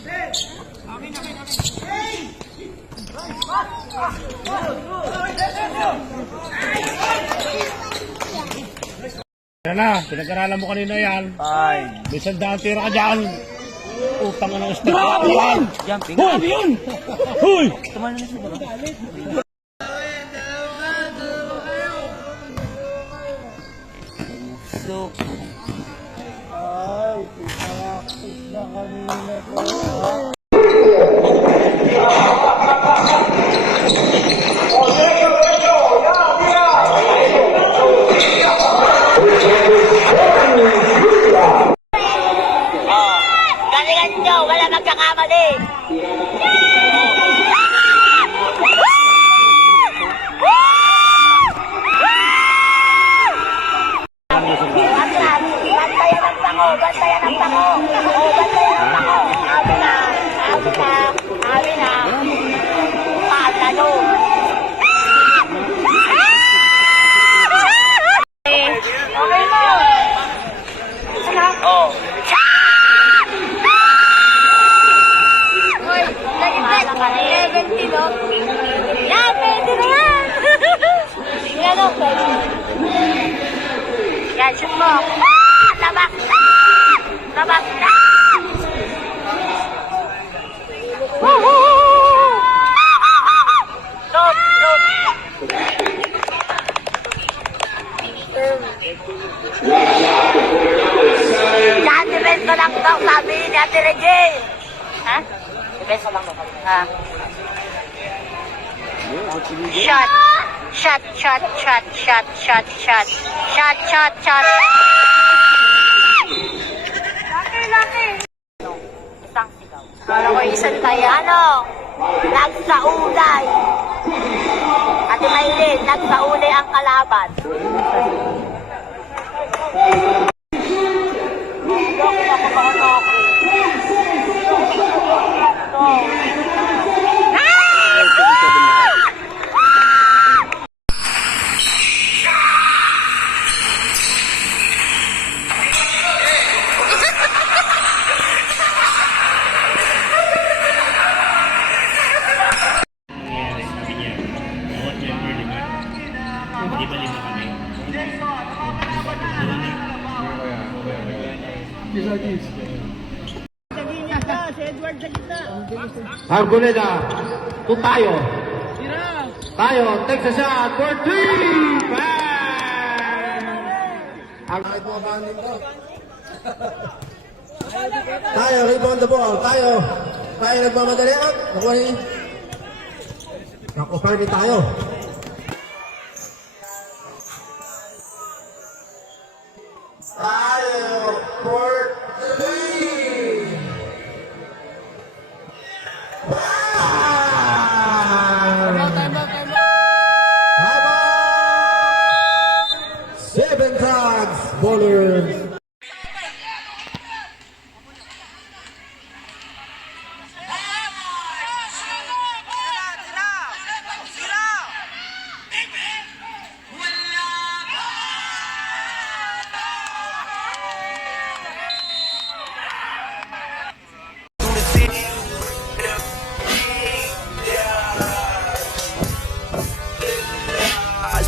Yan na, pinag-aralan mo kanina yan. Ay. May sandaan tira ka dyan. Utang na ng step. Grabe yan! Jumping. Grabe yun! Hoy! Tumal na siya, diba? So, Ay, pinakakit na kanina ko. Galingan nyo, wala magkakamali. Bantayan ang pango, bantayan ang pango. Bantayan ang pango. Abi na, abi na, abi na. Paalalo. Okay mo. Ano? Oh. Hoy, nag-invest 70, no? Yan, pwede na yan! Yan, no, pwede. Yan, shoot mo. Tabak! Tabak! Stop! Stop! Yan, defense ko lang daw, sabi ni Ate Regine. Ha? Defense ko lang daw. Ha? Shot! Shot, shot, shot, shot, shot, shot. Shot, shot, shot. Laki, laki. Isang sigaw. Ano ko isang tayo? Ano? Nagsaulay. Ate Maylin, nagsaulay ang kalaban. Arboleda, to tayo. Tayo, takes a shot for 3! Bang! Tayo, rebound the ball. Tayo nagmamadali out. Nakuha ni. Nakuha ni tayo. Tayo for 3! Seven tags, bowlers.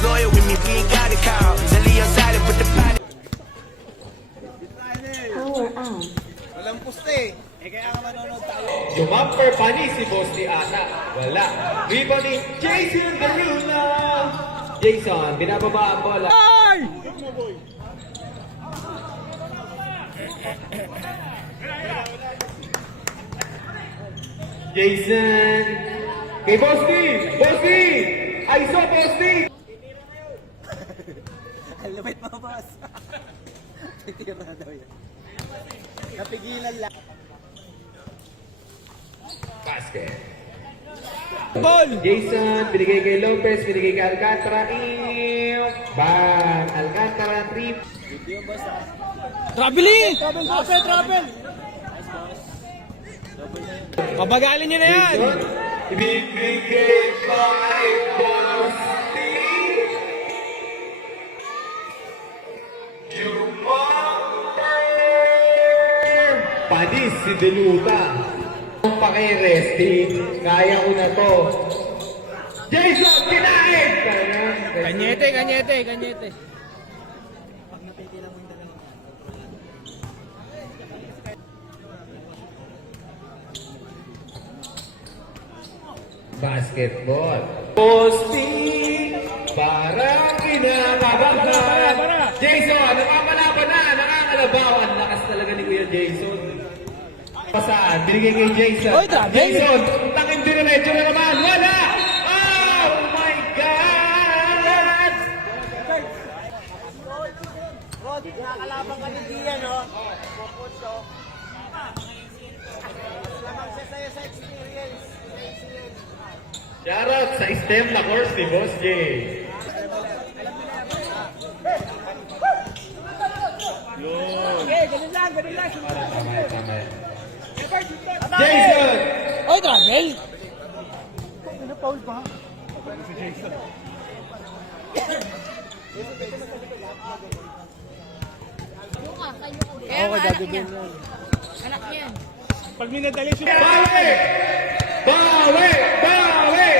Loyal with me, we ain't got a call. Zelly outside and put the body. Power on. walang puste. Kaya nga manonood tayo. Jumamper pa ni si Boss ni Ana. Wala. Rebound ni Jason Daruna. Jason, binababa ang bola. Ay! Jason. Kay Bosti! Bosti! I saw Bosti! Ang lumit mga boss. Titira daw yan. Napigilan lang. Basket. Ball! Jason, binigay kay Lopez, binigay kay Alcantara. Bang! Alcantara, 3. Traveling! Travel! Pabagalin nyo na yan! Jason, ibibigay kay Bosti. Panis si Deluta. Kung paki-resty, kaya ko na to. Jason, kinain! Kanyete, kanyete, kanyete. Basketball. Posting! Parang kinakabahan. Jason, napapalaban na. Nakakalabaw. Ang lakas talaga ni Kuya Jason. Saan? Binigay kay Jason. Oy, grabe. Jason, takin diretso na naman. Wala! Oh my God! Rod, nakakalaban ka ni Dian, no? Pupunto. Lamang siya sa'yo sa experience. Shoutout sa STEM na course ni Boss J. Okay, ganun lang, ganun lang. Tama. Jason! Oy, grabe! Ano, Paul ba? Kaya nga, anak niya. Anak niya. Pag minadali siya. Bawi! Bawi! Bawi!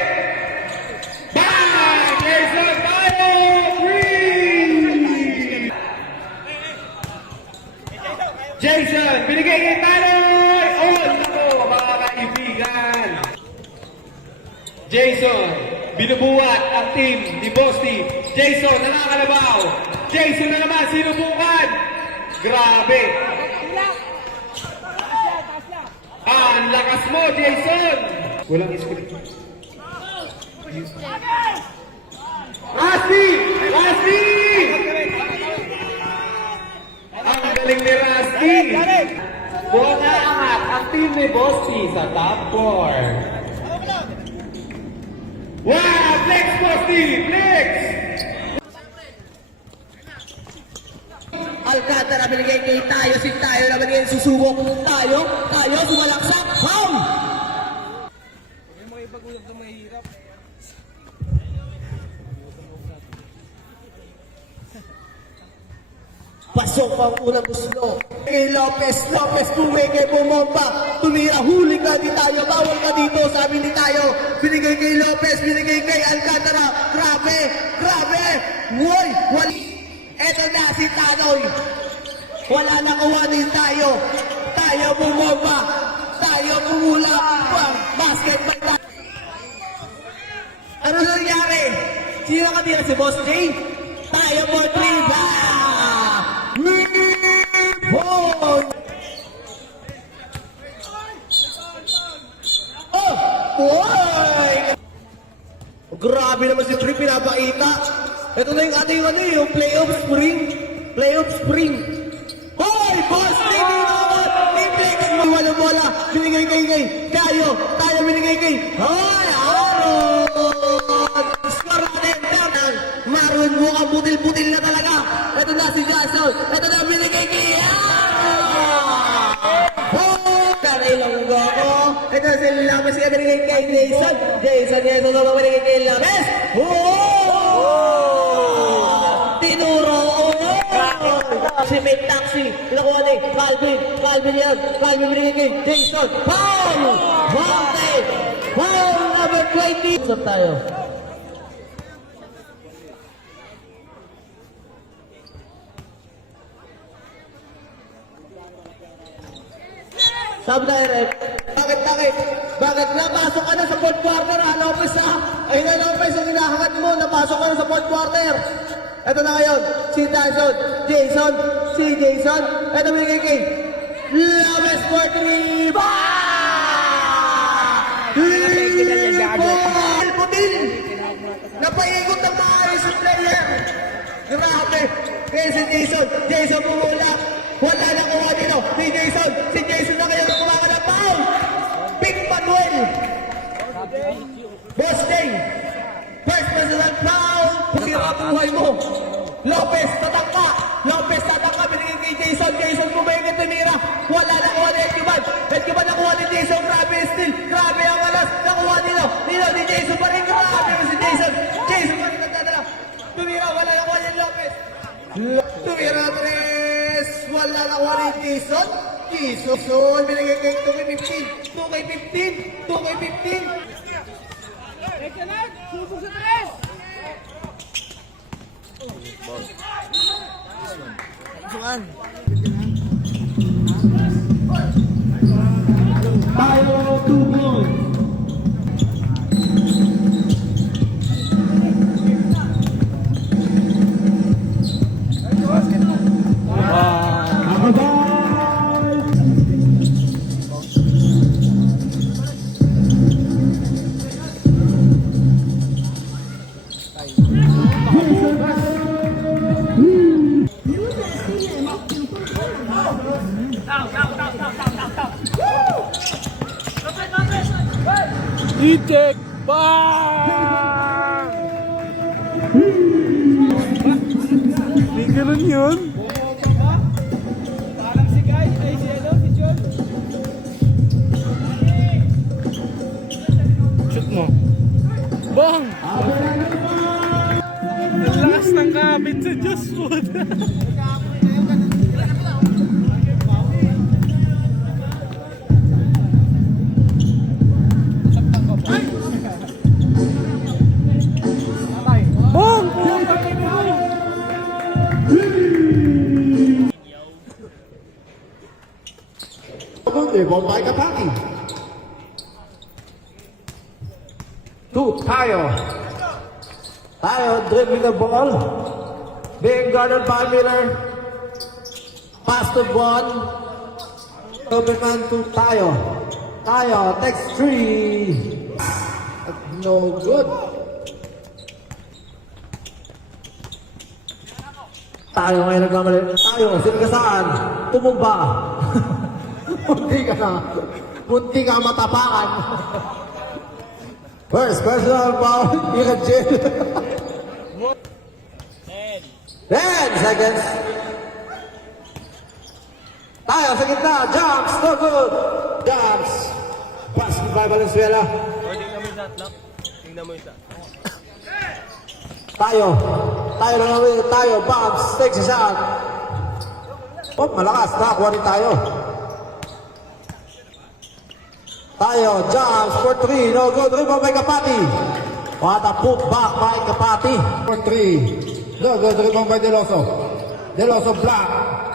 Bang! Jason tayo! Free! Jason, binigay kay Tanoy! Oh, naku, mga kaibigan! Jason, binubuhat ang team ni Bosti. Jason, nakakalabaw. Jason na naman, sinubukan. Grabe. Ang lakas mo, Jason! Walang script. Rusty! Rusty! Ang galing ni Rusty! Bola angat ang team ni Bosti sa top 4. Wow! Flex, Bosti! Flex! Alcantara binigay kay tayo, si tayo naman ngayon susubok tayo, sumalaksak, home! Pasok ang unang guslo. Kay Lopez tuwi kay Bumomba. Tumira, huli ka di tayo, bawal ka dito, sabi ni tayo. Binigay kay Lopez, binigay kay Alcantara. Grabe! Woy! Eto na si Tanoy. Wala nang uwanin tayo. Tayo Bumomba. Tayo bumula. Basketball tayo. Ano nangyari? Sino katira si Boss J? Tayo po, Triba! Rebound! Oh! Boy! Grabe naman si Trip pinapakita. Ito na yung ating yung playoff spring. Hoy! Boss J! I-play ka mo walang bola. Binigay kay tayo binigay kay Hoy! Aaron! Score natin. Maroon mo ang butil-butil na talaga. Ito na si Jason. Ito na binigay kay Aaron! Oh! Ilonggo ko. Ito na si Lames kaya binigay kay Jason. Jason na binigay kay Lames. Oh! Tinuro! Si Make Taxi. Pinakuha ni Calvin yan. Calvin binigay kay Jason. Foul! Foul number 20. Stop tayo. Sabi tayo, Rep. Bakit? Napasok ka na sa fourth quarter, ha? Lopez, ha? Ayun na, Lopez, ang hinahangat mo. Napasok ka na sa fourth quarter. Ito na ngayon, si Jason. Ito binigay kay Lopez for 3. Putil! Napaigot ng maayos yung player. Grabe. Kaya si Jason pumula. Wala na kuha dito. Si Jason na kayo kumakas ng foul. Big Manuel. Boss Day. First personal foul. Sira buhay mo. Lopez, tatangka. Binigay kay Jason. Jason bumigay tumira. Wala na kuha ni Edkiban. Edkiban nakuha ni Jason. Grabe still. Grabe ang alas. Nakuha nilo. Ni Jason pa rin. Grabe si Jason. Jason pa rin nagdadala. Tumira. Wala na kuha ni Lopez. Tumira 3. Wala na kuha ni Jason. Jason, binigay kay 2K15. 2K15. 2K15. Juan. Tayo, 2 points. Itek! Bang! Hindi ganun yun. Parang si Guy, ay si ano, si John. Shoot mo. Bang! Ang lakas ng kapit sa Diyos Food. Bang! Rebound by Kapati. 2, Tayo. Tayo dribbling the ball. Being guarded by Miller. Pass to Bon. Open man to Tayo. Tayo takes 3. No good. Tayo ngayon nagmamali. Tayo, sino ka saan? Tumumba. Munti ka na. Munti ka matapakan. First personal foul, Ika Jill. 10 seconds. Tayo sa gitna, jumps, no good. Jumps. Pass by Valenzuela. Tayo. Tayo lang namin. Tayo, bounce, takes a shot. Oh, malakas. Nakakuha rin tayo. Tayo, jumps for 3. No good. Rebound by Kapati. What a put back by Kapati. For 3. No good. Rebound by Deloso. Deloso block.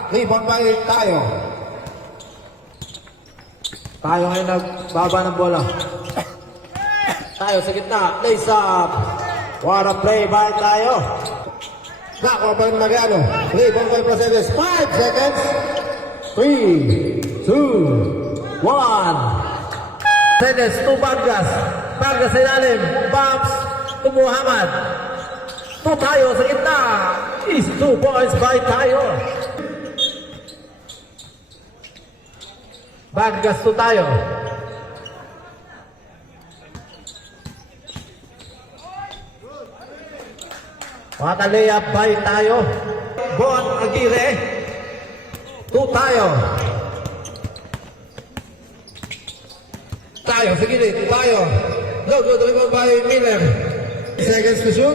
Rebound by Tayo. Tayo ngayon nagbaba ng bola. Tayo sa gitna. Lace up. What a play by Tayo. Nakuha pa rin Mariano. Rebound by Procedes. 5 seconds. 3, 2, 1. Procedes to Vargas. Vargas sa ilalim. Bumps to Muhammad. To Tayo sa gitna. Is 2 points by Tayo. Vargas to Tayo. What a layup by Tayo. Bon Aguirre. To Tayo. Tayo, sige din. Tayo. No good. Rebound by Miller. Seconds to shoot.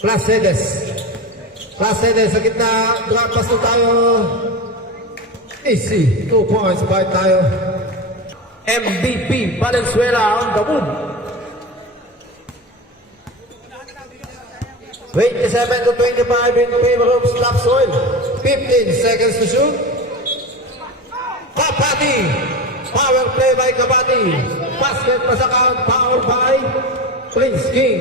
Placedes. Placedes sa gitna. Drop pass to Tayo. Easy. 2 points by Tayo. MVP Valenzuela on the move. 27 to 25 in favor of Slap Soil. 15 seconds to shoot. Kapati. Power play by Kapati. Basket pa sa count. Power by Prince King.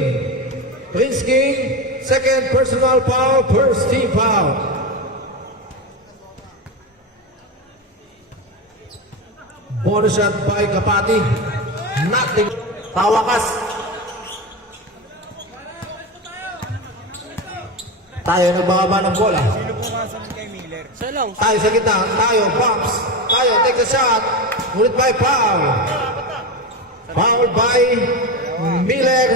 Prince King. Second personal foul. First team foul. Bonus shot by Kapati. Nothing. Tawakas. Tayo nagbababa ng bola. Tayo sa gitna. Tayo bumps. Tayo takes a shot. Ngunit by foul. Foul by Miller.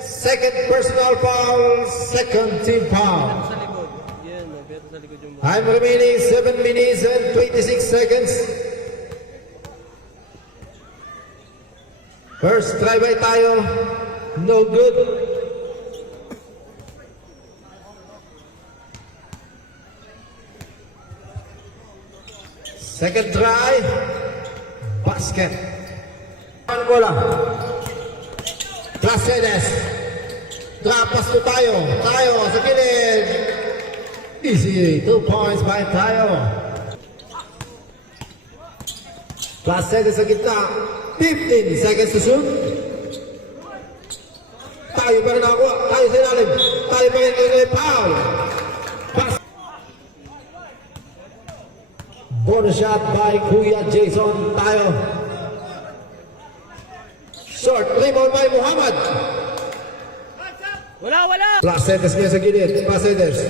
Second personal foul. Second team foul. Time remaining 7 minutes and 26 seconds. First try by Tayo. No good. Second try. Basket. Ano bola? Placedes. Trapas to tayo. Tayo sa gilid. Easy. 2 points by tayo. Placedes sa gitna. 15 seconds to shoot. Tayo pa rin nakakuha. Tayo sa ilalim. Tayo pa rin foul. Bonus shot by Kuya Jason. Tayo. Short rebound by Muhammad. Wala! Placedes niya sa gilid. Placedes.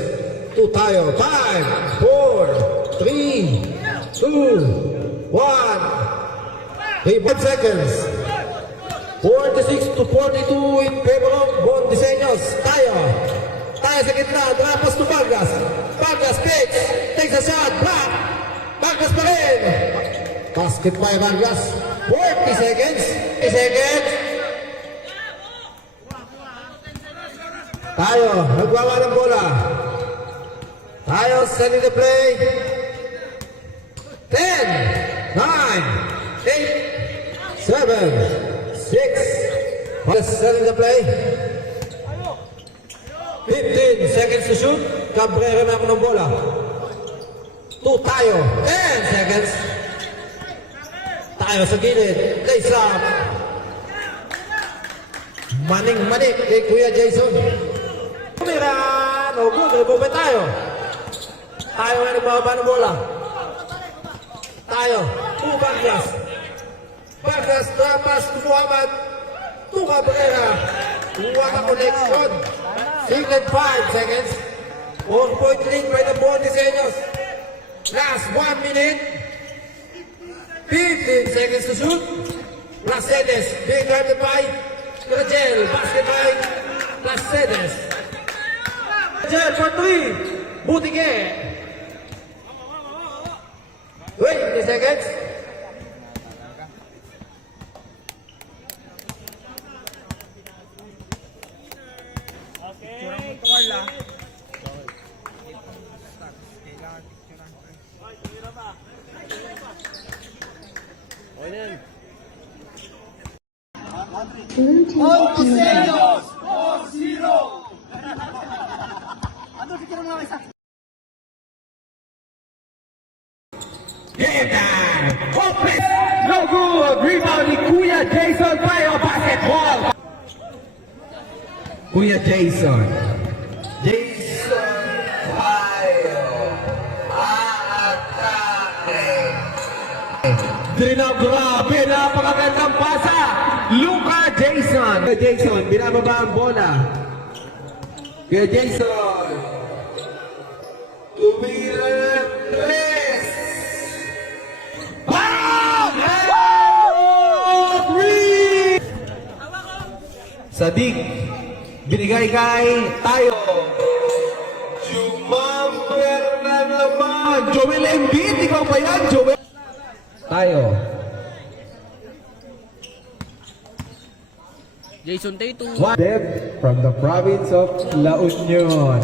2 tayo. 5, 4, 3, 2, 1. 5 seconds. 46 to 42 in favor of Bon Diseños. Tayo. Tayo sa gitna. Drapos to Vargas. Vargas takes a shot. Block. Vargas pa rin. Basket by Vargas. 40 seconds. 40 seconds. Tayo. Nagwawa ng bola. Tayo sending the play. 10, 9, 8, 7, 6. Sending the play. 15 seconds to shoot. Cabrera na ako ng bola. 2 tayo. 10 seconds. Tayo sa gilid. Lace up. Maning kay Kuya Jason. Tumira. No good. Rebound tayo. Tayo nga nagbababa ng bola. Tayo. 2 Vargas. Vargas. Trapas. Muhammad. 2 Cabrera. Wala connection. 5 seconds. 1-point lead by the Bon Diseños. Last 1 minute. 15 seconds to shoot. Placedes being guarded by Rachel. Basket by Placedes. Rachel for 3. Butige. 20 seconds. Game time! Open! No good! Rebound ni Kuya Jason tayo basketball! Kuya Jason. Jason tayo. Atake. Drinaw, grabe! Napakagandang pasa! Luka Jason! Kuya Jason, binababa ang bola. Kuya Jason. Tumira tres. Sadik, binigay kay tayo. Jumamper na naman. Joel Embiid, ikaw ba yan, Joel? Tayo. Jason Tatum. Deb from the province of La Union.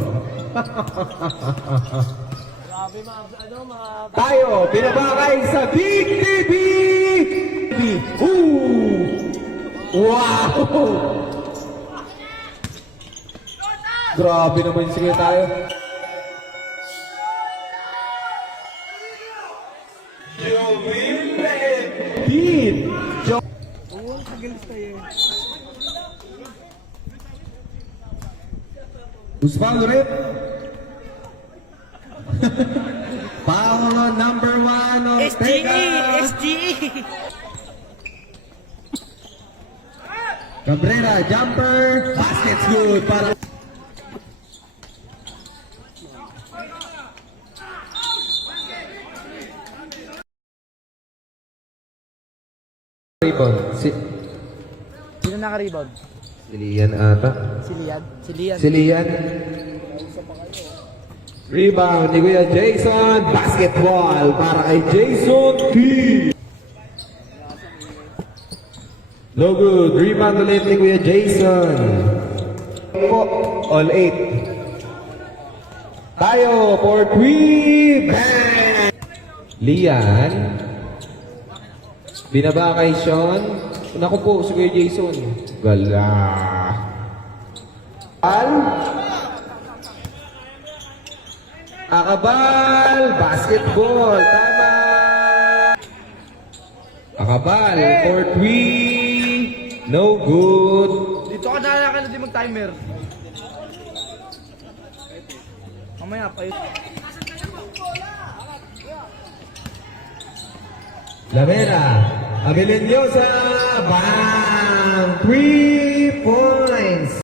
Tayo, pinabakay sa Big TV! Wow! Grabe naman yung sige tayo. Beat! Who's foul rip? Paulo number 1 of SGE! Cabrera, jumper, basket's good para rebound. Sino naka-rebound? Si Lian ata. Si Lian. Si Lian. Rebound ni Kuya Jason. Basketball para kay Jason P. No good. Rebound ulit ni Kuya Jason. All 8. Tayo for 3. Bang! Lian. Binaba kay Sean. Naku po, si Kuya Jason. Gala. Akabal. Basketball. Tama. Akabal. For 3. No good. Dito ka na di mag-timer. Mamaya pa yun. Lamera. Abilinyosa. Bang. 3.